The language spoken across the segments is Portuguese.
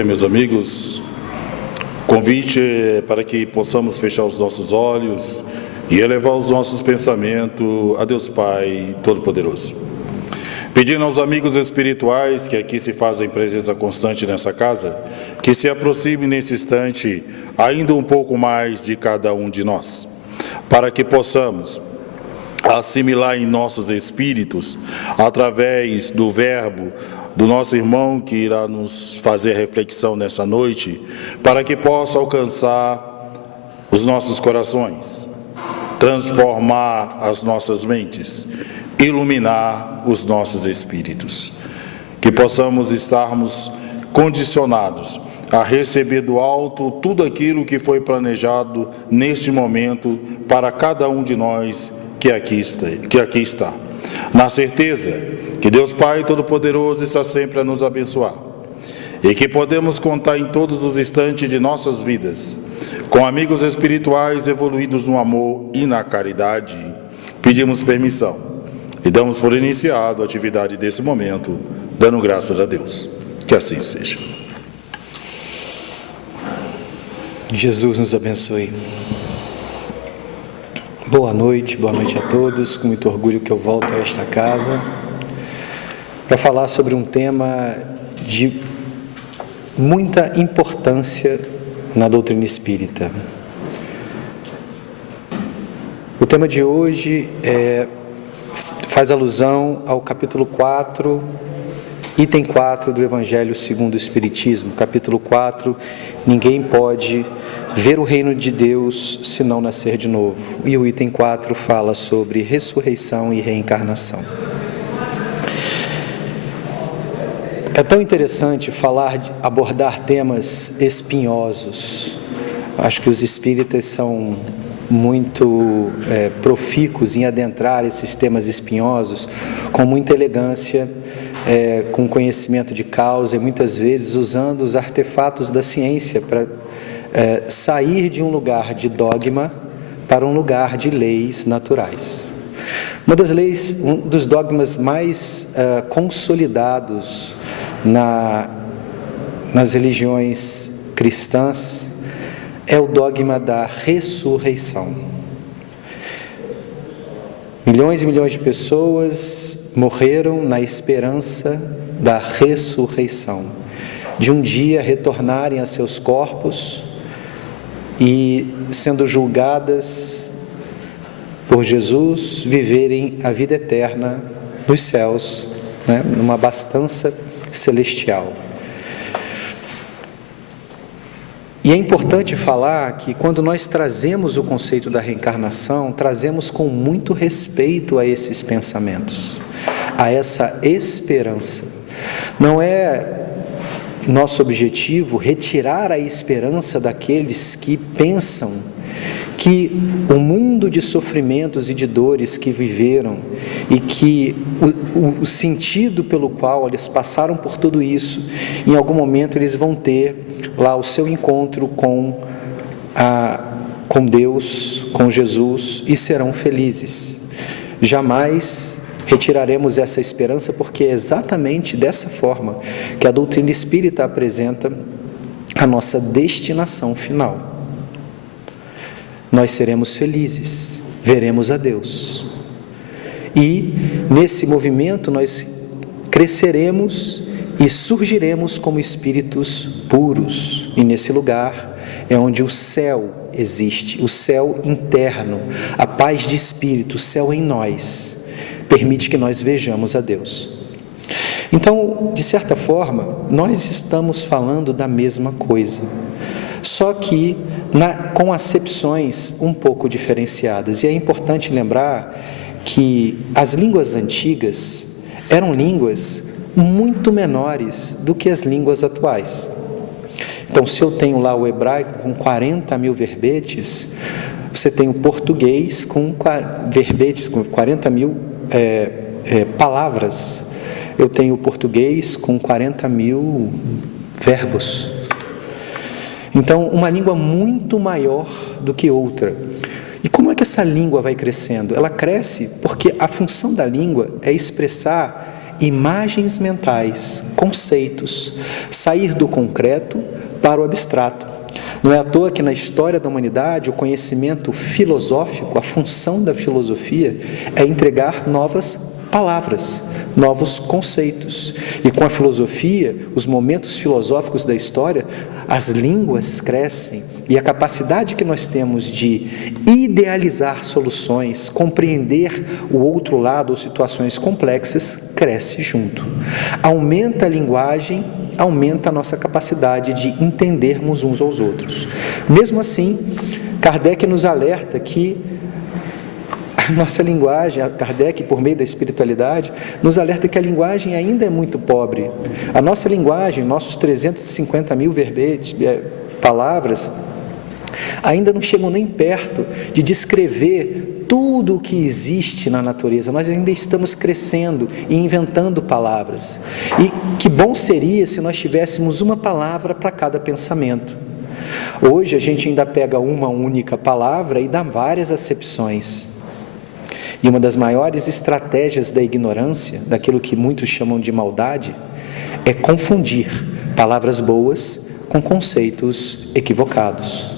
Bem, meus amigos, convite é para que possamos fechar os nossos olhos e elevar os nossos pensamentos a Deus Pai Todo-Poderoso. Pedindo aos amigos espirituais que aqui se fazem presença constante nessa casa, que se aproxime nesse instante ainda um pouco mais de cada um de nós, para que possamos assimilar em nossos espíritos, através do verbo do nosso irmão que irá nos fazer reflexão nessa noite, para que possa alcançar os nossos corações, transformar as nossas mentes, iluminar os nossos espíritos, que possamos estarmos condicionados a receber do alto tudo aquilo que foi planejado neste momento para cada um de nós que aqui está, na certeza que Deus Pai Todo-Poderoso está sempre a nos abençoar e que podemos contar em todos os instantes de nossas vidas com amigos espirituais evoluídos no amor e na caridade. Pedimos permissão e damos por iniciado a atividade desse momento, dando graças a Deus. Que assim seja. Jesus nos abençoe. Boa noite a todos. Com muito orgulho que eu volto a esta casa para falar sobre um tema de muita importância na doutrina espírita. O tema de hoje faz alusão ao capítulo 4, item 4 do Evangelho segundo o Espiritismo. Capítulo 4, ninguém pode ver o reino de Deus se não nascer de novo. E o item 4 fala sobre ressurreição e reencarnação. É tão interessante abordar temas espinhosos. Acho que os espíritas são muito profícuos em adentrar esses temas espinhosos com muita elegância, com conhecimento de causa e muitas vezes usando os artefatos da ciência para sair de um lugar de dogma para um lugar de leis naturais. Um dos dogmas mais consolidados nas religiões cristãs é o dogma da ressurreição. Milhões e milhões de pessoas morreram na esperança da ressurreição, de um dia retornarem a seus corpos e, sendo julgadas por Jesus, viverem a vida eterna nos céus, numa abastança celestial. E é importante falar que quando nós trazemos o conceito da reencarnação, trazemos com muito respeito a esses pensamentos, a essa esperança. Não é nosso objetivo retirar a esperança daqueles que pensam que o mundo de sofrimentos e de dores que viveram e que o sentido pelo qual eles passaram por tudo isso, em algum momento eles vão ter lá o seu encontro com Deus, com Jesus, e serão felizes. Jamais retiraremos essa esperança, porque é exatamente dessa forma que a doutrina espírita apresenta a nossa destinação final. Nós seremos felizes, veremos a Deus. E nesse movimento nós cresceremos e surgiremos como espíritos puros. E nesse lugar é onde o céu existe, o céu interno, a paz de espírito, o céu em nós, permite que nós vejamos a Deus. Então, de certa forma, nós estamos falando da mesma coisa, só que com acepções um pouco diferenciadas. E é importante lembrar que as línguas antigas eram línguas muito menores do que as línguas atuais. Então, se eu tenho lá o hebraico com 40 mil verbetes, você tem o português com verbetes com 40 mil palavras. Eu tenho o português com 40 mil verbos. Então, uma língua muito maior do que outra. E como é que essa língua vai crescendo? Ela cresce porque a função da língua é expressar imagens mentais, conceitos, sair do concreto para o abstrato. Não é à toa que na história da humanidade o conhecimento filosófico, a função da filosofia é entregar novas palavras, novos conceitos. E com a filosofia, os momentos filosóficos da história, as línguas crescem e a capacidade que nós temos de idealizar soluções, compreender o outro lado ou situações complexas, cresce junto. Aumenta a linguagem, aumenta a nossa capacidade de entendermos uns aos outros. Mesmo assim, Kardec nos alerta que a nossa linguagem, Kardec, por meio da espiritualidade, nos alerta que a linguagem ainda é muito pobre. A nossa linguagem, nossos 350 mil verbetes, palavras, ainda não chegam nem perto de descrever tudo o que existe na natureza. Nós ainda estamos crescendo e inventando palavras. E que bom seria se nós tivéssemos uma palavra para cada pensamento. Hoje a gente ainda pega uma única palavra e dá várias acepções. E uma das maiores estratégias da ignorância, daquilo que muitos chamam de maldade, é confundir palavras boas com conceitos equivocados.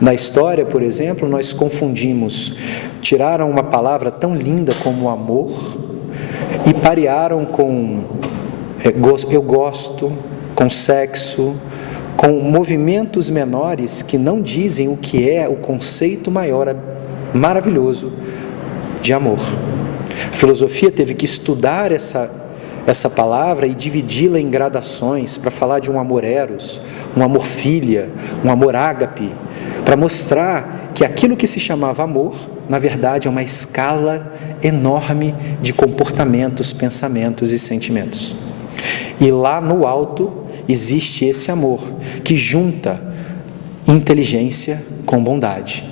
Na história, por exemplo, nós confundimos, tiraram uma palavra tão linda como amor e parearam com eu gosto, com sexo, com movimentos menores que não dizem o que é o conceito maior, maravilhoso, de amor. A filosofia teve que estudar essa palavra e dividi-la em gradações para falar de um amor eros, um amor filia, um amor ágape, para mostrar que aquilo que se chamava amor, na verdade é uma escala enorme de comportamentos, pensamentos e sentimentos. E lá no alto existe esse amor que junta inteligência com bondade.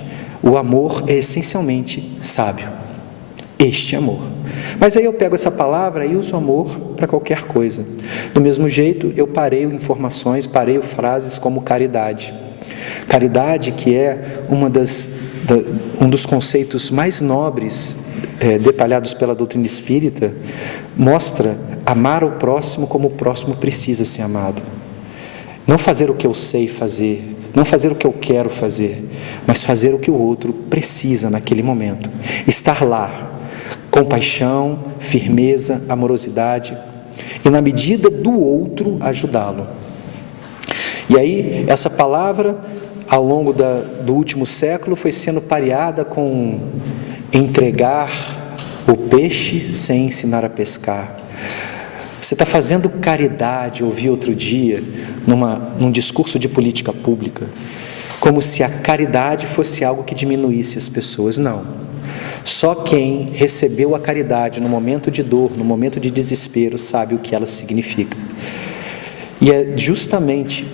O amor é essencialmente sábio. Este amor. Mas aí eu pego essa palavra e uso amor para qualquer coisa. Do mesmo jeito, eu pareio informações, pareio frases como caridade. Caridade, que é um dos conceitos mais nobres detalhados pela doutrina espírita, mostra amar o próximo como o próximo precisa ser amado. Não fazer o que eu sei fazer, não fazer o que eu quero fazer, mas fazer o que o outro precisa naquele momento. Estar lá, compaixão, firmeza, amorosidade, e na medida do outro ajudá-lo. E aí, essa palavra, ao longo do último século, foi sendo pareada com entregar o peixe sem ensinar a pescar. Você está fazendo caridade, ouvi outro dia, num discurso de política pública, como se a caridade fosse algo que diminuísse as pessoas. Não. Só quem recebeu a caridade no momento de dor, no momento de desespero, sabe o que ela significa. E é justamente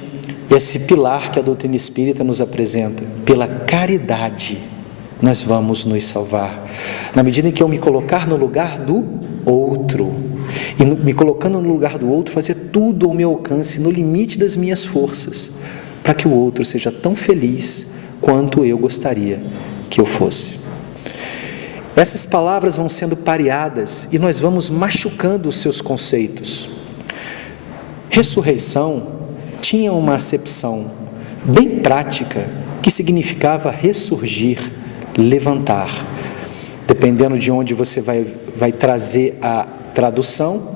esse pilar que a doutrina espírita nos apresenta. Pela caridade nós vamos nos salvar. Na medida em que eu me colocar no lugar do outro, e me colocando no lugar do outro, fazer tudo ao meu alcance, no limite das minhas forças, para que o outro seja tão feliz quanto eu gostaria que eu fosse. Essas palavras vão sendo pareadas e nós vamos machucando os seus conceitos. Ressurreição tinha uma acepção bem prática que significava ressurgir, levantar. Dependendo de onde você vai trazer a tradução,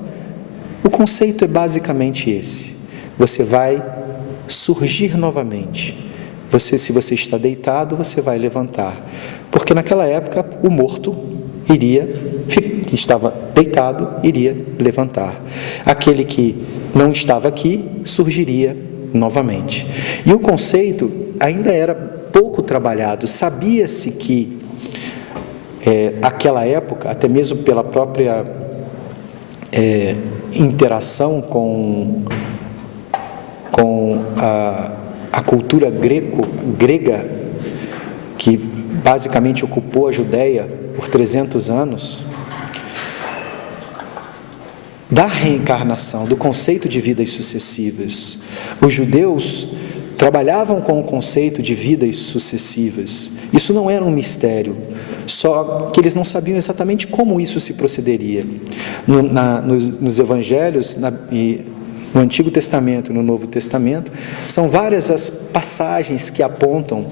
o conceito é basicamente esse. Você vai surgir novamente. Se você está deitado, você vai levantar. Porque naquela época o morto que estava deitado, iria levantar. Aquele que não estava aqui, surgiria novamente. E o conceito ainda era pouco trabalhado. Sabia-se que aquela época, até mesmo pela própria interação com a cultura grega, que basicamente ocupou a Judéia por 300 anos, da reencarnação, do conceito de vidas sucessivas. Os judeus trabalhavam com o conceito de vidas sucessivas. Isso não era um mistério, só que eles não sabiam exatamente como isso se procederia. Nos evangelhos, no Antigo Testamento e no Novo Testamento, são várias as passagens que apontam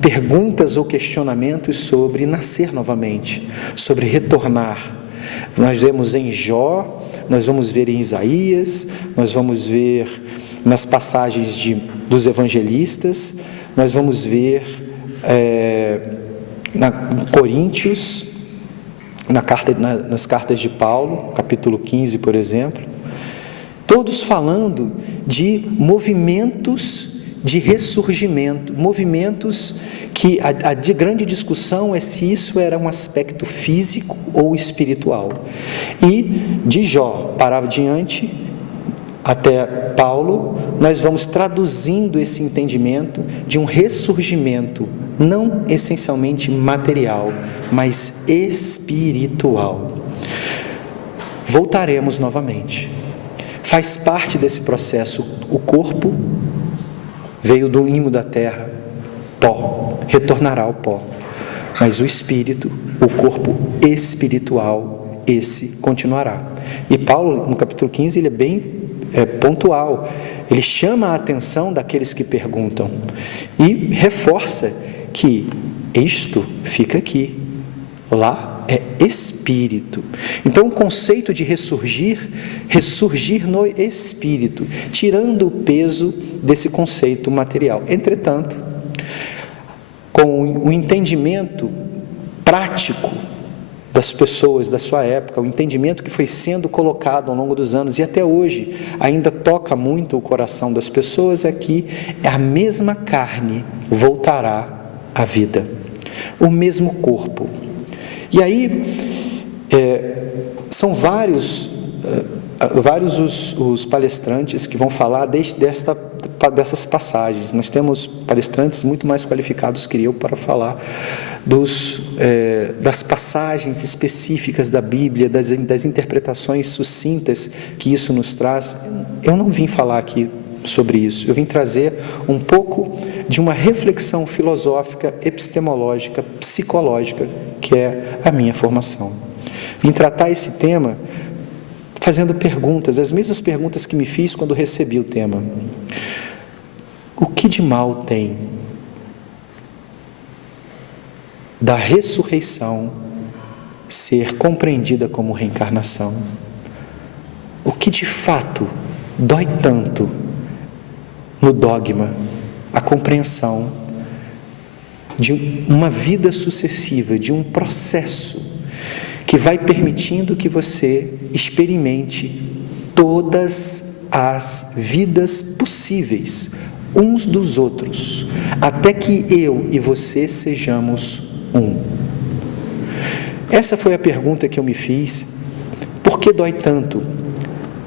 perguntas ou questionamentos sobre nascer novamente, sobre retornar. Nós vemos em Jó, nós vamos ver em Isaías, nós vamos ver nas passagens dos evangelistas, nós vamos ver em Coríntios, nas cartas de Paulo, capítulo 15, por exemplo, todos falando de movimentos de ressurgimento, movimentos que a grande discussão é se isso era um aspecto físico ou espiritual. E de Jó para adiante, até Paulo, nós vamos traduzindo esse entendimento de um ressurgimento, não essencialmente material, mas espiritual. Voltaremos novamente. Faz parte desse processo. O corpo veio do imo da terra, pó, retornará ao pó. Mas o espírito, o corpo espiritual, esse continuará. E Paulo, no capítulo 15, ele é bem pontual. Ele chama a atenção daqueles que perguntam e reforça que isto fica aqui, lá é espírito. Então o conceito de ressurgir no espírito, tirando o peso desse conceito material. Entretanto, com o entendimento prático das pessoas da sua época, o entendimento que foi sendo colocado ao longo dos anos e até hoje ainda toca muito o coração das pessoas, é que a mesma carne voltará à vida, o mesmo corpo. E aí, são vários os palestrantes que vão falar dessas passagens. Nós temos palestrantes muito mais qualificados que eu para falar das passagens específicas da Bíblia, das interpretações sucintas que isso nos traz. Eu não vim falar aqui sobre isso, eu vim trazer um pouco de uma reflexão filosófica, epistemológica, psicológica, que é a minha formação. Vim tratar esse tema fazendo perguntas, as mesmas perguntas que me fiz quando recebi o tema. O que de mal tem da ressurreição ser compreendida como reencarnação? O que de fato dói tanto no dogma, a compreensão de uma vida sucessiva, de um processo que vai permitindo que você experimente todas as vidas possíveis, uns dos outros, até que eu e você sejamos um. Essa foi a pergunta que eu me fiz. Por que dói tanto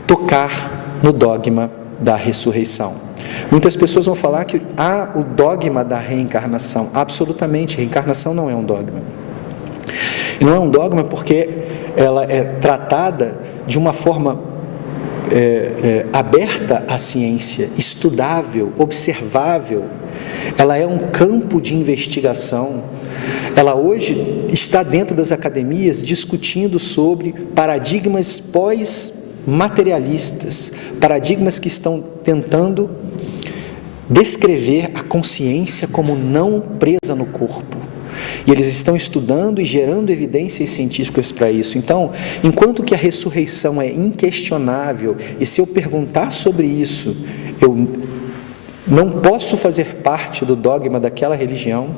tocar no dogma da ressurreição? Muitas pessoas vão falar que há o dogma da reencarnação. Absolutamente, reencarnação não é um dogma. E não é um dogma porque ela é tratada de uma forma aberta à ciência, estudável, observável. Ela é um campo de investigação. Ela hoje está dentro das academias discutindo sobre paradigmas pós-materialistas, paradigmas que estão tentando descrever a consciência como não presa no corpo. E eles estão estudando e gerando evidências científicas para isso. Então, enquanto que a ressurreição é inquestionável, e se eu perguntar sobre isso, eu não posso fazer parte do dogma daquela religião,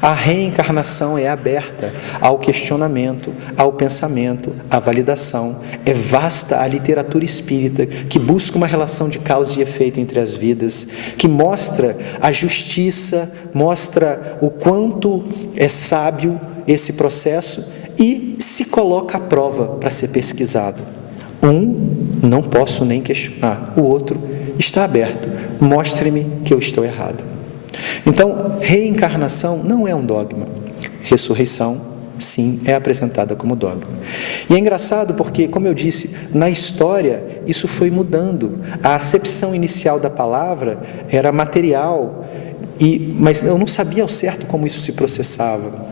a reencarnação é aberta ao questionamento, ao pensamento, à validação. É vasta a literatura espírita que busca uma relação de causa e efeito entre as vidas, que mostra a justiça, mostra o quanto é sábio esse processo e se coloca à prova para ser pesquisado. Não posso nem questionar, o outro está aberto. Mostre-me que eu estou errado. Então, reencarnação não é um dogma. Ressurreição, sim, é apresentada como dogma. E é engraçado porque, como eu disse, na história isso foi mudando. A acepção inicial da palavra era material, mas eu não sabia ao certo como isso se processava.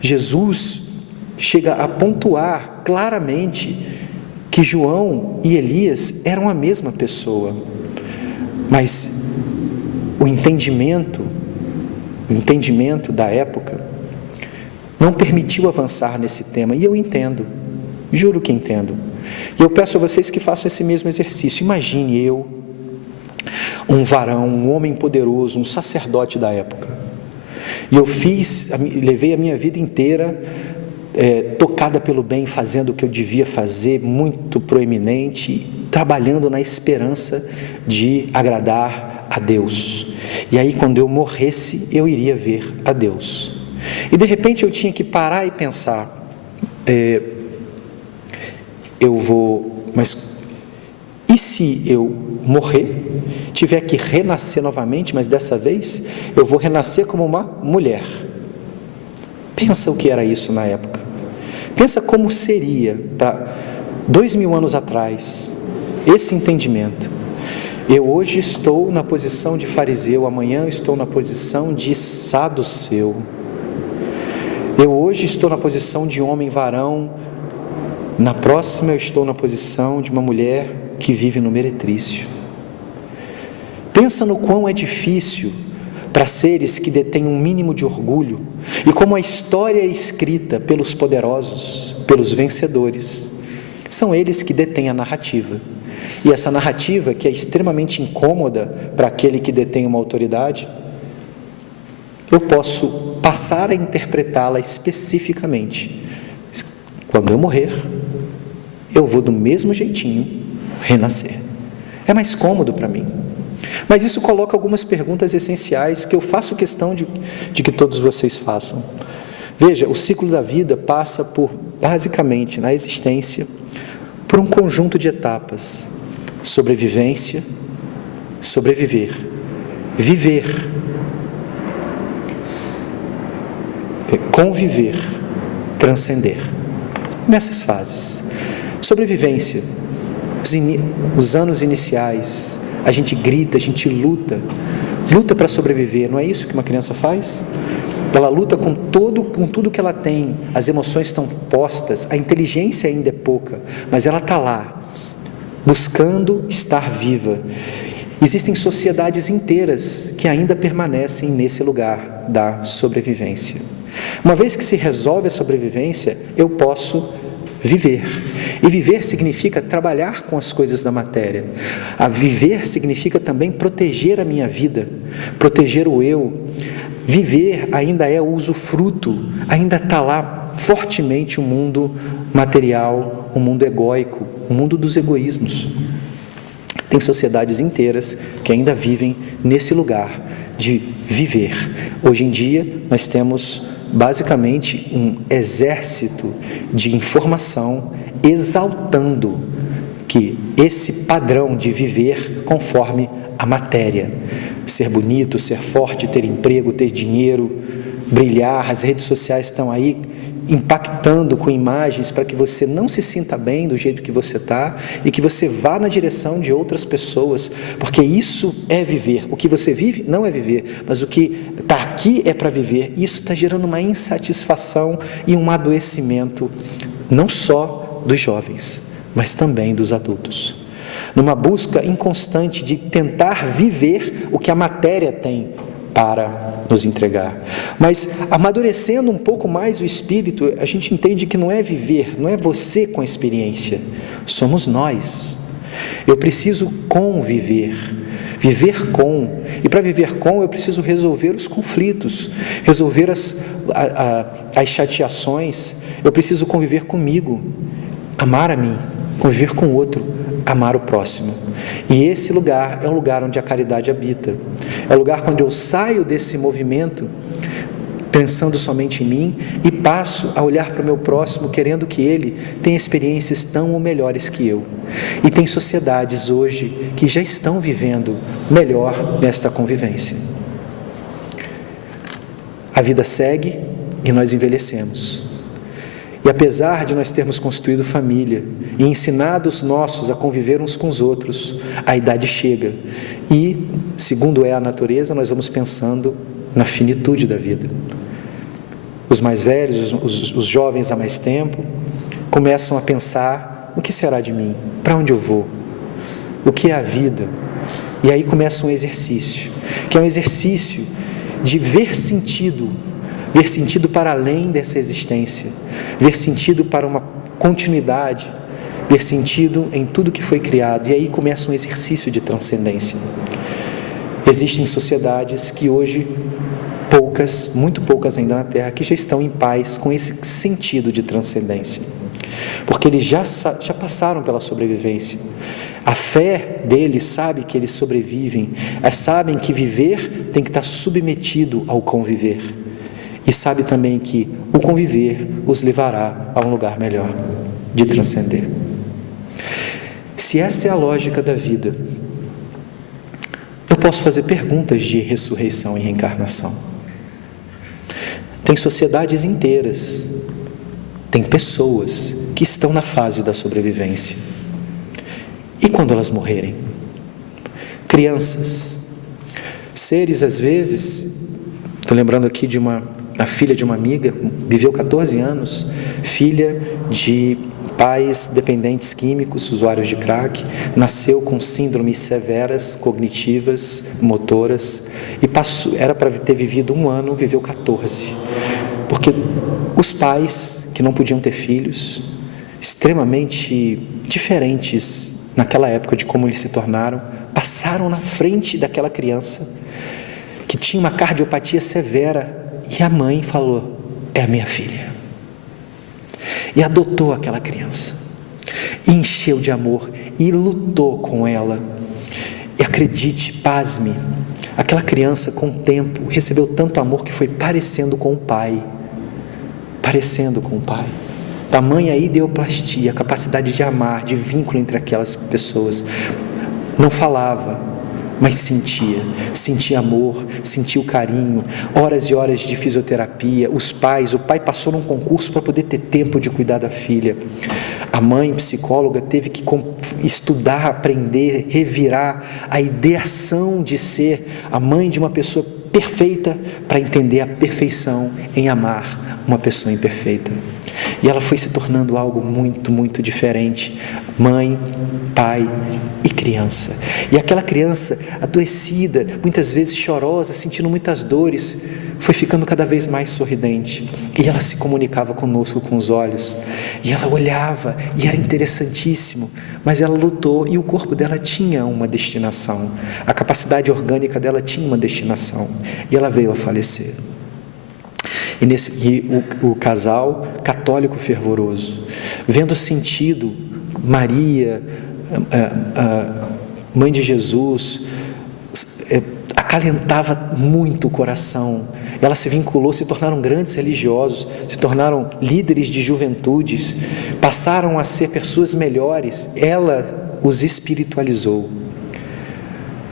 Jesus chega a pontuar claramente que João e Elias eram a mesma pessoa, mas o entendimento da época não permitiu avançar nesse tema, e eu entendo, juro que entendo. E eu peço a vocês que façam esse mesmo exercício. Imagine eu, um varão, um homem poderoso, um sacerdote da época, e eu levei a minha vida inteira tocada pelo bem, fazendo o que eu devia fazer, muito proeminente, trabalhando na esperança de agradar a Deus. E aí, quando eu morresse, eu iria ver a Deus. E de repente eu tinha que parar e pensar, mas e se eu morrer, tiver que renascer novamente, mas dessa vez eu vou renascer como uma mulher? Pensa o que era isso na época. Pensa como seria, 2000 anos atrás, esse entendimento. Eu hoje estou na posição de fariseu, amanhã eu estou na posição de saduceu. Eu hoje estou na posição de homem varão, na próxima eu estou na posição de uma mulher que vive no meretrício. Pensa no quão é difícil para seres que detêm um mínimo de orgulho, e como a história é escrita pelos poderosos, pelos vencedores. São eles que detêm a narrativa. E essa narrativa, que é extremamente incômoda para aquele que detém uma autoridade, eu posso passar a interpretá-la especificamente. Quando eu morrer, eu vou do mesmo jeitinho renascer. É mais cômodo para mim. Mas isso coloca algumas perguntas essenciais que eu faço questão de que todos vocês façam. Veja, o ciclo da vida passa por, basicamente, na existência, por um conjunto de etapas: sobrevivência, sobreviver, viver, conviver, transcender. Nessas fases. Sobrevivência, os anos iniciais, a gente grita, a gente luta para sobreviver. Não é isso que uma criança faz? Ela luta com tudo que ela tem, as emoções estão postas, a inteligência ainda é pouca, mas ela está lá, buscando estar viva. Existem sociedades inteiras que ainda permanecem nesse lugar da sobrevivência. Uma vez que se resolve a sobrevivência, eu posso viver. E viver significa trabalhar com as coisas da matéria. A viver significa também proteger a minha vida, proteger o eu. Viver ainda é o usufruto, ainda está lá fortemente o mundo material, o mundo egóico, o mundo dos egoísmos. Tem sociedades inteiras que ainda vivem nesse lugar de viver. Hoje em dia, nós temos basicamente um exército de informação exaltando que esse padrão de viver conforme a matéria, ser bonito, ser forte, ter emprego, ter dinheiro, brilhar, as redes sociais estão aí impactando com imagens para que você não se sinta bem do jeito que você está e que você vá na direção de outras pessoas, porque isso é viver. O que você vive não é viver, mas o que está aqui é para viver. Isso está gerando uma insatisfação e um adoecimento, não só dos jovens, mas também dos adultos, numa busca inconstante de tentar viver o que a matéria tem para nos entregar. Mas amadurecendo um pouco mais o espírito, a gente entende que não é viver, não é você com a experiência, somos nós. Eu preciso conviver, viver com, e para viver com eu preciso resolver os conflitos, resolver as chateações, eu preciso conviver comigo, amar a mim, conviver com o outro, amar o próximo. E esse lugar é o lugar onde a caridade habita. É o lugar onde eu saio desse movimento pensando somente em mim e passo a olhar para o meu próximo querendo que ele tenha experiências tão ou melhores que eu. E tem sociedades hoje que já estão vivendo melhor nesta convivência. A vida segue e nós envelhecemos. E apesar de nós termos construído família e ensinado os nossos a conviver uns com os outros, a idade chega e, segundo é a natureza, nós vamos pensando na finitude da vida. Os mais velhos, os jovens há mais tempo, começam a pensar: o que será de mim? Para onde eu vou? O que é a vida? E aí começa um exercício, que é um exercício de ver sentido para além dessa existência, ver sentido para uma continuidade, ver sentido em tudo que foi criado. E aí começa um exercício de transcendência. Existem sociedades que hoje, muito poucas ainda na Terra, que já estão em paz com esse sentido de transcendência, porque eles já passaram pela sobrevivência. A fé deles sabe que eles sobrevivem, sabem que viver tem que estar submetido ao conviver, e sabe também que o conviver os levará a um lugar melhor, de transcender. Se essa é a lógica da vida, eu posso fazer perguntas de ressurreição e reencarnação. Tem sociedades inteiras, tem pessoas que estão na fase da sobrevivência. E quando elas morrerem? Crianças, seres às vezes, estou lembrando aqui de a filha de uma amiga, viveu 14 anos, filha de pais dependentes químicos, usuários de crack, nasceu com síndromes severas, cognitivas, motoras, e era para ter vivido 1 ano, viveu 14, porque os pais, que não podiam ter filhos, extremamente diferentes naquela época de como eles se tornaram, passaram na frente daquela criança, que tinha uma cardiopatia severa, e a mãe falou: é a minha filha, e adotou aquela criança, e encheu de amor, e lutou com ela, e acredite, pasme, aquela criança com o tempo recebeu tanto amor que foi parecendo com o pai, tamanha ideoplastia, a capacidade de amar, de vínculo entre aquelas pessoas. Não falava, mas sentia amor, sentia o carinho, horas e horas de fisioterapia. O pai passou num concurso para poder ter tempo de cuidar da filha. A mãe, psicóloga, teve que estudar, aprender, revirar a ideação de ser a mãe de uma pessoa perfeita para entender a perfeição em amar uma pessoa imperfeita. E ela foi se tornando algo muito, muito diferente. Mãe, pai e criança. E aquela criança adoecida, muitas vezes chorosa, sentindo muitas dores, foi ficando cada vez mais sorridente. E ela se comunicava conosco com os olhos. E ela olhava, e era interessantíssimo. Mas ela lutou, e o corpo dela tinha uma destinação. A capacidade orgânica dela tinha uma destinação. E ela veio a falecer. E o casal católico fervoroso, vendo sentido, Maria, mãe de Jesus, acalentava muito o coração. Ela se vinculou, se tornaram grandes religiosos, se tornaram líderes de juventudes, passaram a ser pessoas melhores. Ela os espiritualizou.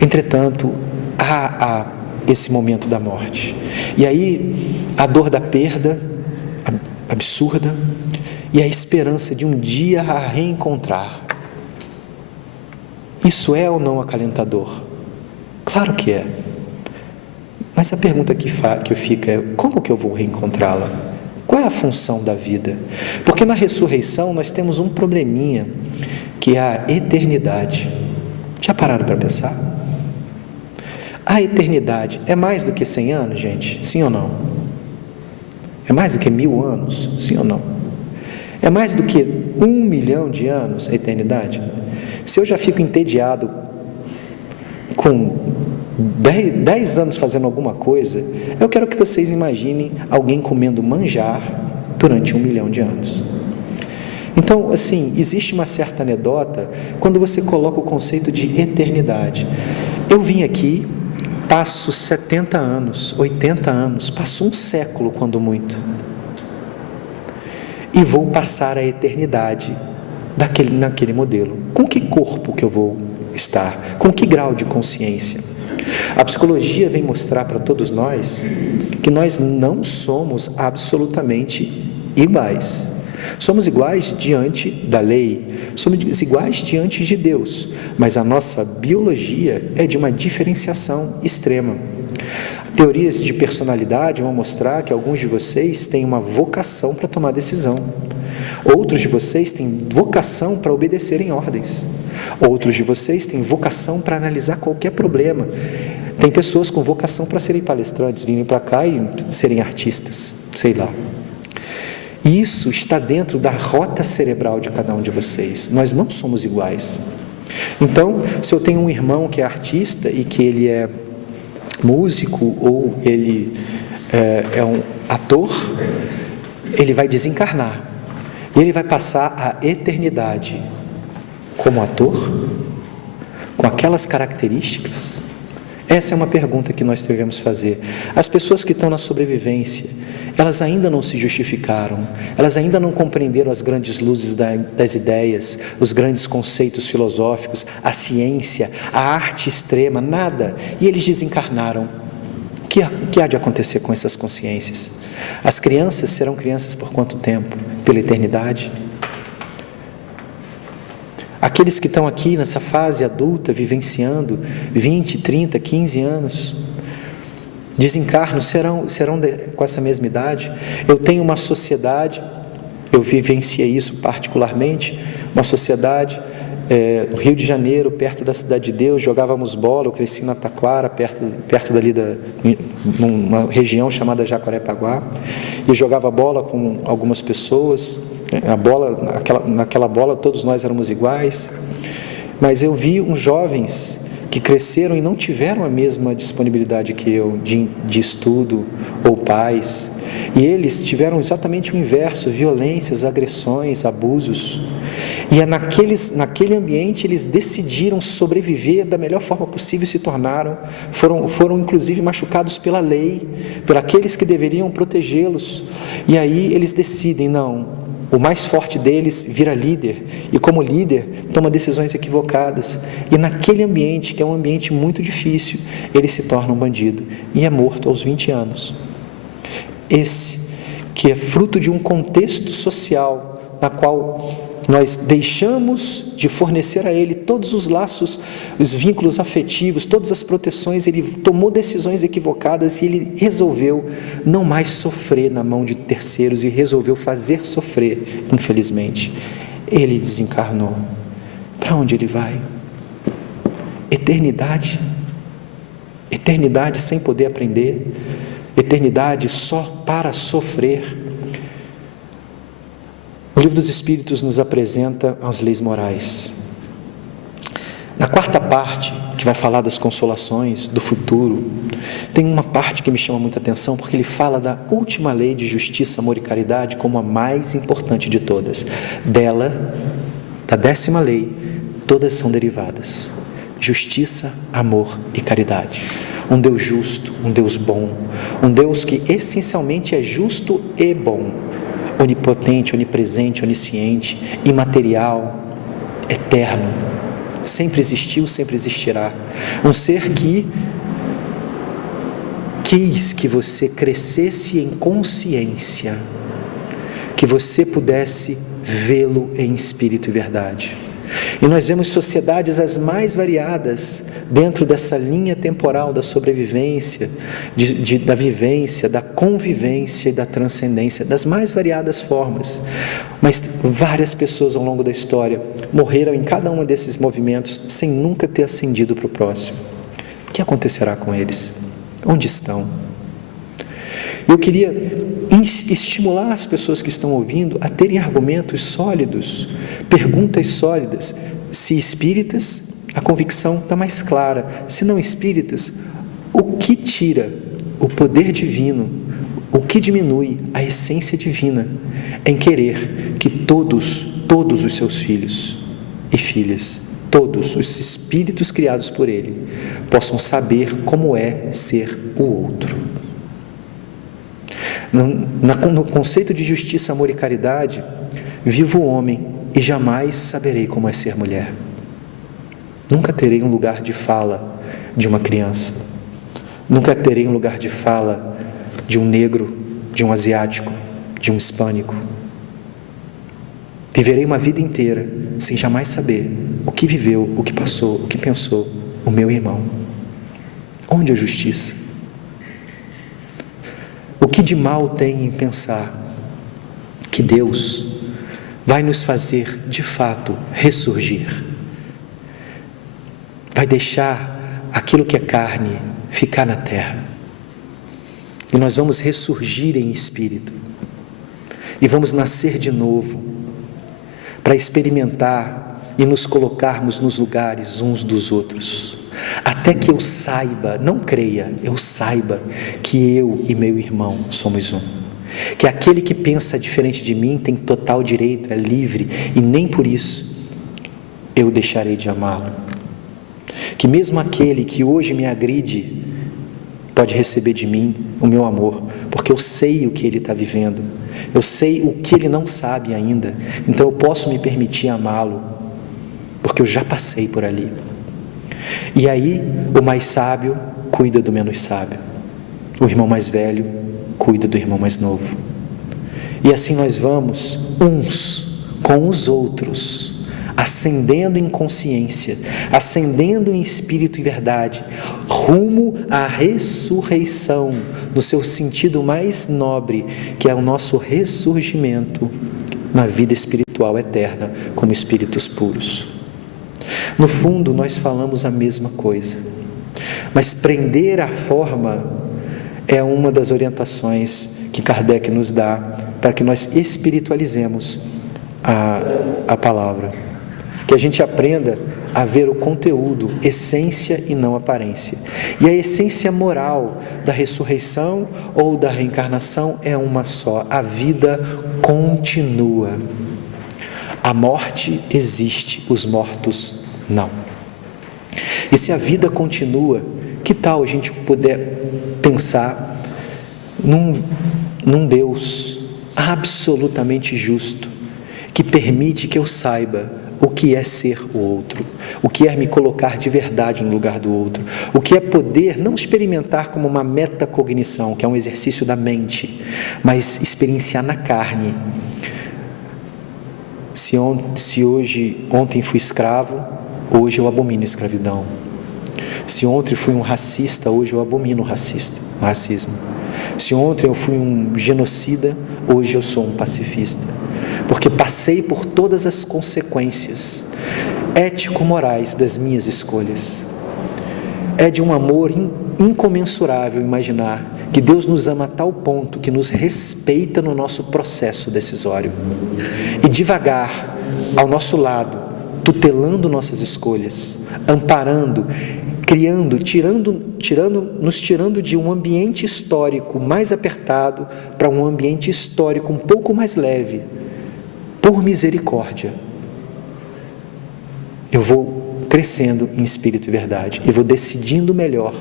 Entretanto, há esse momento da morte, e aí a dor da perda absurda, e a esperança de um dia a reencontrar. Isso é ou não acalentador? Claro que é, mas a pergunta que fica é: como que eu vou reencontrá-la? Qual é a função da vida? Porque na ressurreição nós temos um probleminha, que é a eternidade. Já pararam para pensar? A eternidade é mais do que 100 anos, gente? Sim ou não? É mais do que 1000 anos? Sim ou não? É mais do que 1 milhão de anos a eternidade? Se eu já fico entediado com 10 anos fazendo alguma coisa, eu quero que vocês imaginem alguém comendo manjar durante 1 milhão de anos. Então, assim, existe uma certa anedota quando você coloca o conceito de eternidade. Eu vim aqui, passo 70 anos, 80 anos, passo 1 século quando muito, e vou passar a eternidade naquele modelo. Com que corpo que eu vou estar? Com que grau de consciência? A psicologia vem mostrar para todos nós que nós não somos absolutamente iguais. Somos iguais diante da lei, somos iguais diante de Deus, mas a nossa biologia é de uma diferenciação extrema. Teorias de personalidade vão mostrar que alguns de vocês têm uma vocação para tomar decisão. Outros de vocês têm vocação para obedecerem ordens. Outros de vocês têm vocação para analisar qualquer problema. Tem pessoas com vocação para serem palestrantes, virem para cá e serem artistas, sei lá. Isso está dentro da rota cerebral de cada um de vocês. Nós não somos iguais. Então, se eu tenho um irmão que é artista e que ele é músico ou ele é um ator, ele vai desencarnar. E ele vai passar a eternidade como ator, com aquelas características. Essa é uma pergunta que nós devemos fazer. As pessoas que estão na sobrevivência, elas ainda não se justificaram, elas ainda não compreenderam as grandes luzes das ideias, os grandes conceitos filosóficos, a ciência, a arte extrema, nada. E eles desencarnaram. O que há de acontecer com essas consciências? As crianças serão crianças por quanto tempo? Pela eternidade? Aqueles que estão aqui nessa fase adulta, vivenciando 20, 30, 15 anos, desencarnam, serão com essa mesma idade. Eu tenho uma sociedade, eu vivenciei isso particularmente, uma sociedade no Rio de Janeiro, perto da Cidade de Deus, jogávamos bola, eu cresci na Taquara, perto dali, numa região chamada Jacarepaguá, e jogava bola com algumas pessoas. A bola, naquela bola todos nós éramos iguais, mas eu vi uns jovens que cresceram e não tiveram a mesma disponibilidade que eu de estudo ou pais, e eles tiveram exatamente o inverso: violências, agressões, abusos. E naquele ambiente eles decidiram sobreviver da melhor forma possível e se foram inclusive machucados pela lei, por aqueles que deveriam protegê-los. E aí eles decidem, não, o mais forte deles vira líder, e como líder toma decisões equivocadas, e naquele ambiente, que é um ambiente muito difícil, ele se torna um bandido e é morto aos 20 anos. Esse que é fruto de um contexto social na qual nós deixamos de fornecer a ele todos os laços, os vínculos afetivos, todas as proteções. Ele tomou decisões equivocadas e ele resolveu não mais sofrer na mão de terceiros e resolveu fazer sofrer, infelizmente. Ele desencarnou. Para onde ele vai? Eternidade. Eternidade sem poder aprender. Eternidade só para sofrer. O Livro dos Espíritos nos apresenta as leis morais. Na quarta parte, que vai falar das consolações, do futuro, tem uma parte que me chama muita atenção, porque ele fala da última lei de justiça, amor e caridade como a mais importante de todas. Dela, da 10ª lei, todas são derivadas: justiça, amor e caridade. Um Deus justo, um Deus bom, um Deus que essencialmente é justo e bom, onipotente, onipresente, onisciente, imaterial, eterno, sempre existiu, sempre existirá. Um ser que quis que você crescesse em consciência, que você pudesse vê-lo em espírito e verdade. E nós vemos sociedades as mais variadas dentro dessa linha temporal da sobrevivência, da vivência, da convivência e da transcendência, das mais variadas formas. Mas várias pessoas ao longo da história morreram em cada um desses movimentos sem nunca ter ascendido para o próximo. O que acontecerá com eles? Onde estão? Eu queria estimular as pessoas que estão ouvindo a terem argumentos sólidos, perguntas sólidas. Se espíritas, a convicção está mais clara. Se não espíritas, o que tira o poder divino, o que diminui a essência divina em querer que todos os seus filhos e filhas, todos os espíritos criados por Ele, possam saber como é ser o outro. No conceito de justiça, amor e caridade, vivo homem e jamais saberei como é ser mulher. Nunca terei um lugar de fala de uma criança. Nunca terei um lugar de fala de um negro, de um asiático, de um hispânico. Viverei uma vida inteira sem jamais saber o que viveu, o que passou, o que pensou o meu irmão. Onde a justiça? O que de mal tem em pensar que Deus vai nos fazer, de fato, ressurgir? Vai deixar aquilo que é carne ficar na terra. E nós vamos ressurgir em espírito. E vamos nascer de novo, para experimentar e nos colocarmos nos lugares uns dos outros. Até que eu saiba, não creia, eu saiba que eu e meu irmão somos um. Que aquele que pensa diferente de mim tem total direito, é livre, e nem por isso eu deixarei de amá-lo. Que mesmo aquele que hoje me agride pode receber de mim o meu amor, porque eu sei o que ele está vivendo, eu sei o que ele não sabe ainda, então eu posso me permitir amá-lo, porque eu já passei por ali. E aí o mais sábio cuida do menos sábio, o irmão mais velho cuida do irmão mais novo, e assim nós vamos uns com os outros, ascendendo em consciência, ascendendo em espírito e verdade, rumo à ressurreição, no seu sentido mais nobre, que é o nosso ressurgimento na vida espiritual eterna, como espíritos puros. No fundo, nós falamos a mesma coisa, mas prender a forma é uma das orientações que Kardec nos dá para que nós espiritualizemos a palavra. Que a gente aprenda a ver o conteúdo, essência e não aparência. E a essência moral da ressurreição ou da reencarnação é uma só: a vida continua. A morte existe, os mortos não. E se a vida continua, que tal a gente puder pensar num Deus absolutamente justo, que permite que eu saiba o que é ser o outro, o que é me colocar de verdade no lugar do outro, o que é poder não experimentar como uma metacognição, que é um exercício da mente, mas experienciar na carne. Se ontem fui escravo, hoje eu abomino a escravidão. Se ontem fui um racista, hoje eu abomino o racismo. Se ontem eu fui um genocida, hoje eu sou um pacifista. Porque passei por todas as consequências ético-morais das minhas escolhas. É de um amor incomensurável imaginar que Deus nos ama a tal ponto que nos respeita no nosso processo decisório. E devagar, ao nosso lado, tutelando nossas escolhas, amparando, criando, nos tirando de um ambiente histórico mais apertado para um ambiente histórico um pouco mais leve, por misericórdia. Eu vou crescendo em espírito e verdade e vou decidindo melhor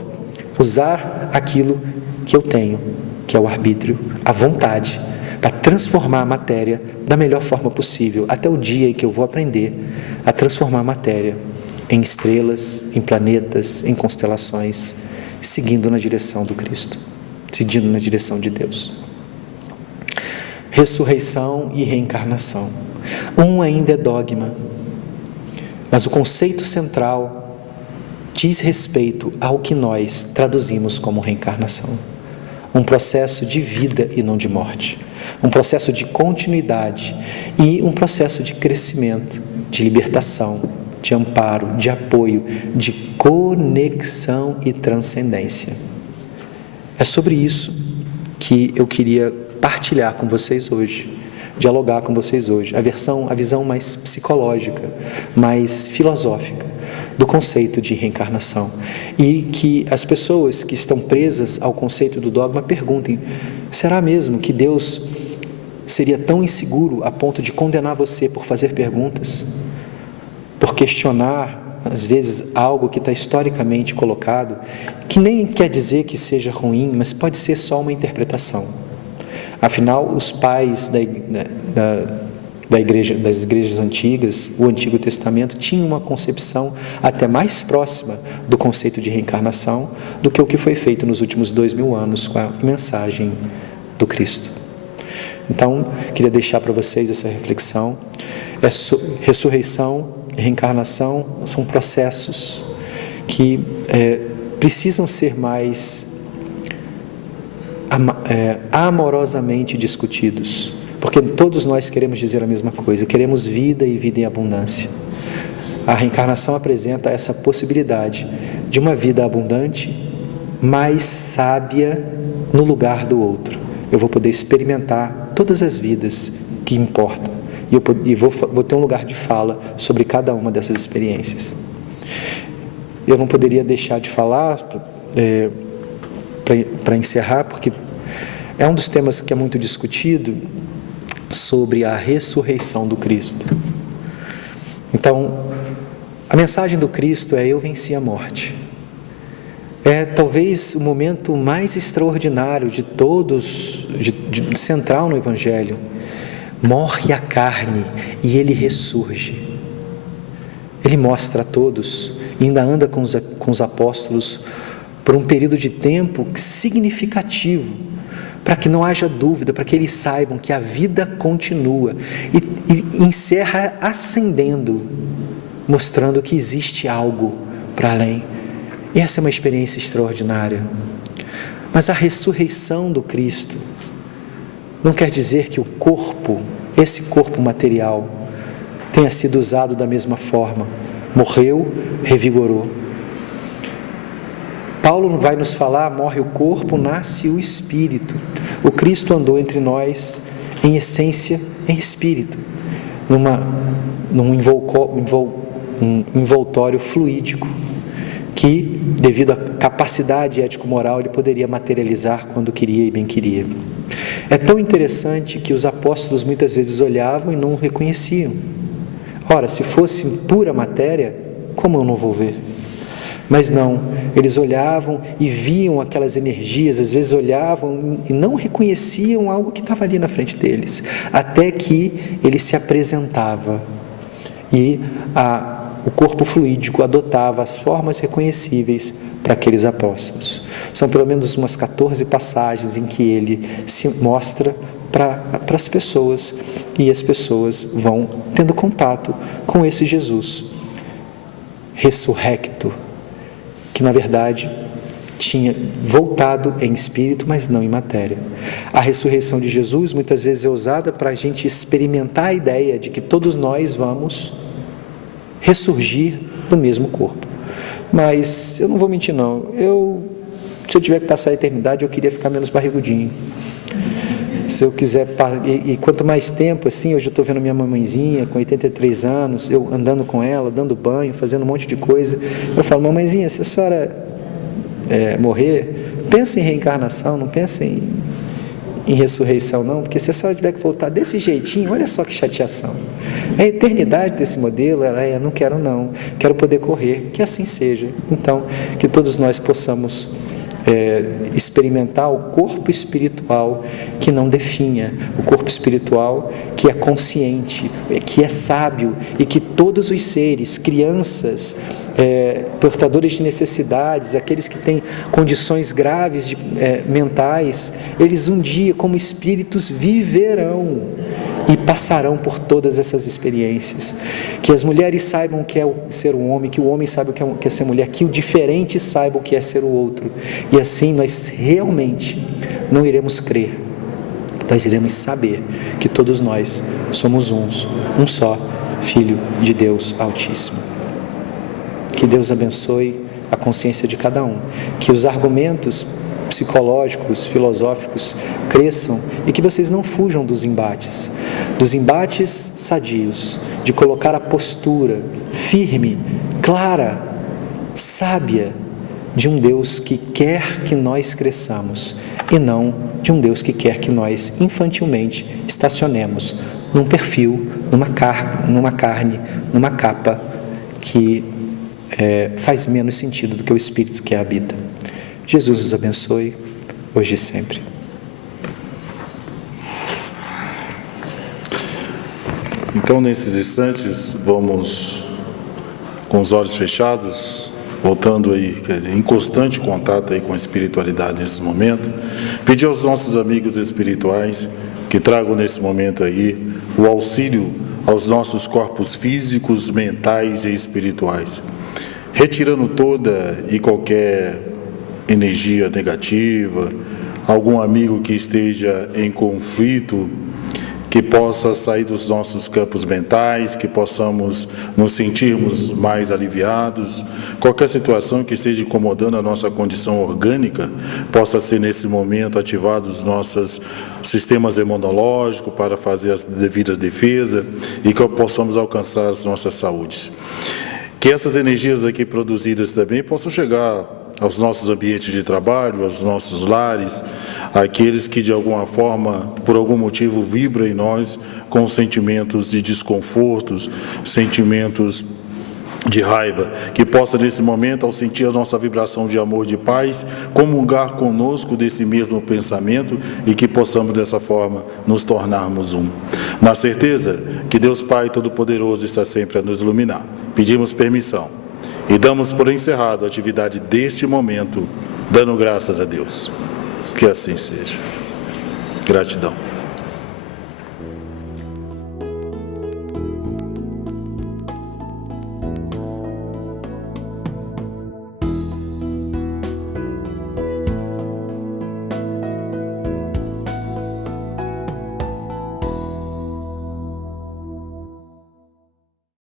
usar aquilo que eu tenho, que é o arbítrio, a vontade, para transformar a matéria da melhor forma possível, até o dia em que eu vou aprender a transformar a matéria em estrelas, em planetas, em constelações, seguindo na direção do Cristo, seguindo na direção de Deus. Ressurreição e reencarnação. Um ainda é dogma, mas o conceito central diz respeito ao que nós traduzimos como reencarnação. Um processo de vida e não de morte. Um processo de continuidade e um processo de crescimento, de libertação, de amparo, de apoio, de conexão e transcendência. É sobre isso que eu queria partilhar com vocês hoje, dialogar com vocês hoje, a visão mais psicológica, mais filosófica do conceito de reencarnação, e que as pessoas que estão presas ao conceito do dogma perguntem: será mesmo que Deus seria tão inseguro a ponto de condenar você por fazer perguntas, por questionar às vezes algo que está historicamente colocado, que nem quer dizer que seja ruim, mas pode ser só uma interpretação? Afinal, os pais das igrejas antigas, o Antigo Testamento, tinham uma concepção até mais próxima do conceito de reencarnação do que o que foi feito nos últimos 2000 anos com a mensagem do Cristo. Então, queria deixar para vocês essa reflexão. Ressurreição e reencarnação são processos que precisam ser mais amorosamente discutidos, porque todos nós queremos dizer a mesma coisa, queremos vida e vida em abundância. A reencarnação apresenta essa possibilidade de uma vida abundante, mais sábia no lugar do outro. Eu vou poder experimentar todas as vidas que importam, e vou ter um lugar de fala sobre cada uma dessas experiências. Eu não poderia deixar de falar, para encerrar, porque é um dos temas que é muito discutido, sobre a ressurreição do Cristo. Então, a mensagem do Cristo é: eu venci a morte. É talvez o momento mais extraordinário de todos, central no Evangelho. Morre a carne e ele ressurge. Ele mostra a todos, e ainda anda com os apóstolos por um período de tempo significativo, para que não haja dúvida, para que eles saibam que a vida continua, e encerra ascendendo, mostrando que existe algo para além. Essa é uma experiência extraordinária. Mas a ressurreição do Cristo não quer dizer que o corpo, esse corpo material, tenha sido usado da mesma forma. Morreu, revigorou. Paulo vai nos falar: morre o corpo, nasce o espírito. O Cristo andou entre nós em essência, em espírito, num envoltório fluídico, que, devido à capacidade ético-moral, ele poderia materializar quando queria e bem queria. É tão interessante que os apóstolos muitas vezes olhavam e não o reconheciam. Ora, se fosse pura matéria, como eu não vou ver? Mas não, eles olhavam e viam aquelas energias, às vezes olhavam e não reconheciam algo que estava ali na frente deles, até que ele se apresentava e o corpo fluídico adotava as formas reconhecíveis para aqueles apóstolos. São pelo menos umas 14 passagens em que ele se mostra para as pessoas, e as pessoas vão tendo contato com esse Jesus ressurrecto, que na verdade tinha voltado em espírito, mas não em matéria. A ressurreição de Jesus muitas vezes é usada para a gente experimentar a ideia de que todos nós vamos ressurgir do mesmo corpo. Mas eu não vou mentir não, se eu tiver que passar a eternidade, eu queria ficar menos barrigudinho. Se eu quiser, e quanto mais tempo, assim, hoje eu estou vendo minha mamãezinha com 83 anos, eu andando com ela, dando banho, fazendo um monte de coisa, eu falo: mamãezinha, se a senhora morrer, pensa em reencarnação, não pensa em ressurreição não, porque se a senhora tiver que voltar desse jeitinho, olha só que chateação. É a eternidade desse modelo, não quero não, quero poder correr, que assim seja. Então, que todos nós possamos experimentar o corpo espiritual que não definha, o corpo espiritual que é consciente, que é sábio, e que todos os seres, crianças, portadores de necessidades, aqueles que têm condições graves mentais, eles um dia, como espíritos, viverão e passarão por todas essas experiências. Que as mulheres saibam o que é ser um homem, que o homem saiba o que é ser mulher, que o diferente saiba o que é ser o outro. E assim nós realmente não iremos crer, nós iremos saber que todos nós somos um só Filho de Deus Altíssimo. Que Deus abençoe a consciência de cada um, que os argumentos psicológicos, filosóficos cresçam, e que vocês não fujam dos embates sadios, de colocar a postura firme, clara, sábia, de um Deus que quer que nós cresçamos, e não de um Deus que quer que nós infantilmente estacionemos num perfil, numa carne, numa capa que faz menos sentido do que o Espírito que a habita. Jesus os abençoe, hoje e sempre. Então, nesses instantes, vamos, com os olhos fechados, voltando aí, em constante contato aí com a espiritualidade nesse momento, pedir aos nossos amigos espirituais que tragam nesse momento aí o auxílio aos nossos corpos físicos, mentais e espirituais, retirando toda e qualquer energia negativa, algum amigo que esteja em conflito, que possa sair dos nossos campos mentais, que possamos nos sentirmos mais aliviados. Qualquer situação que esteja incomodando a nossa condição orgânica, possa ser nesse momento ativados os nossos sistemas imunológicos para fazer as devidas defesas e que possamos alcançar as nossas saúdes. Que essas energias aqui produzidas também possam chegar aos nossos ambientes de trabalho, aos nossos lares, aqueles que de alguma forma, por algum motivo, vibram em nós com sentimentos de desconfortos, sentimentos de raiva, que possa nesse momento, ao sentir a nossa vibração de amor, de paz, comungar conosco desse mesmo pensamento e que possamos dessa forma nos tornarmos um. Na certeza que Deus Pai Todo-Poderoso está sempre a nos iluminar. Pedimos permissão e damos por encerrado a atividade deste momento, dando graças a Deus. Que assim seja. Gratidão.